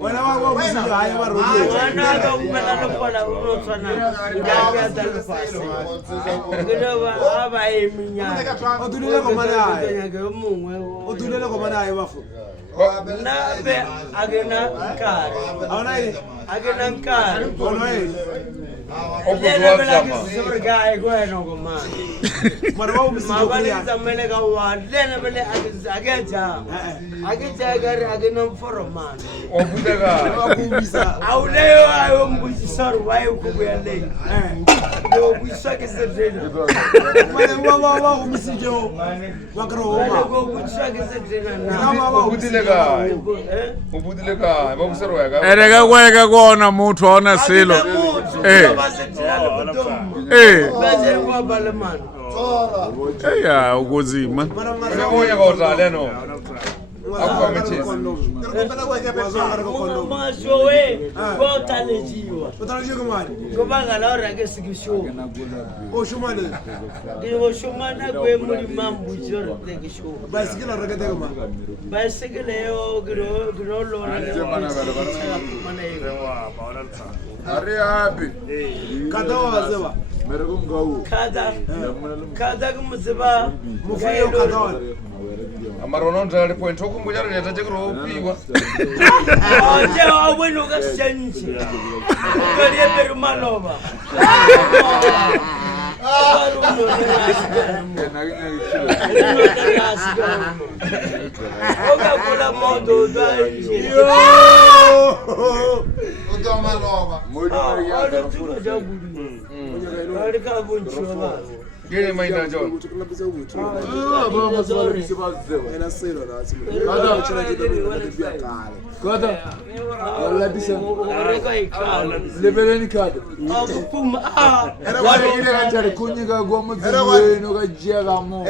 Wala wa muziki haya wa roho. Wana ka umela no pala uno tsana. Ngaka dal fasi. Ngidova aba eminya. Odulele ko mana haya. Ngeke umungwe. Odulele ko mana haya bafo. Nabe agena nkari. Awunayi. Agena nkari. Onoyi. Okuzwa guy kwena ngomani. Mara wa muziki ko ya. Mabaliza melega wa lena bele ageja. Ageja gari agena mforomani. Obudega. Akubisa. Awuleyo ayo mbusisoro wayo kubuya leyi. Yo busake sedena. Mara wa muziki ko. Wakro Mane wa. go busake sedena na. Obudega. Obudega. Bakusero yaga. Erega kweka kona muthu ona silo. Baze kwa balemani. Ya ukuzima. Ngoya kodwa leno. Mashowe kotalejiwa. Utanajiwa kumani. Kubanga la ora ke sikisho. Oshumane. Ndiwo shumana kwe muri mambu joro te kisho. Bicycle rakete kuma. Bicycle yo gro lora le. Ari happy. Kada wazewa. Merego ngau. Kada kumziba Mufiyo kada wa. Amarono ndale point okumbuja leta chekro piwa. Oje aweno ka senchi. Kariye peru maloba. Oga kula modo dai. Utoma loba. Olha tudo já buri. Olha que abunchova. Gene maina John. Ina selo na asimu. Kada uchana jida bila bia kale. Kada. Wala bisa. Oreka ikala. Lebeleni kada. Puma. Ah. Wale ile kanjari kunyiga gwa muzi wenu gajia gamo.